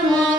alma.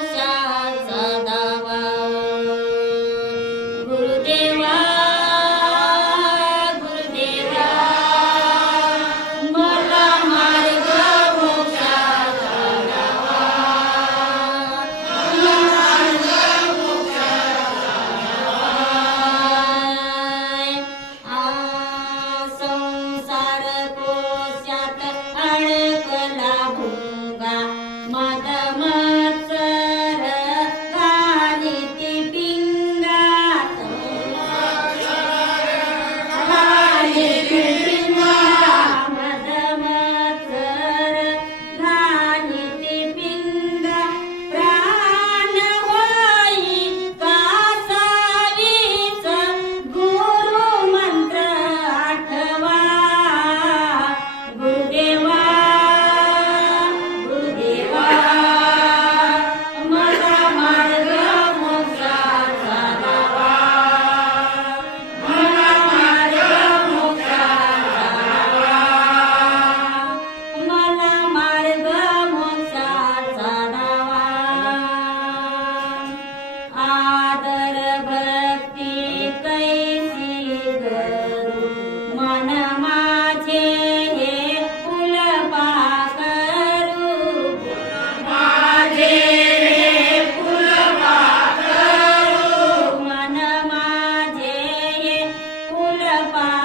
Bye.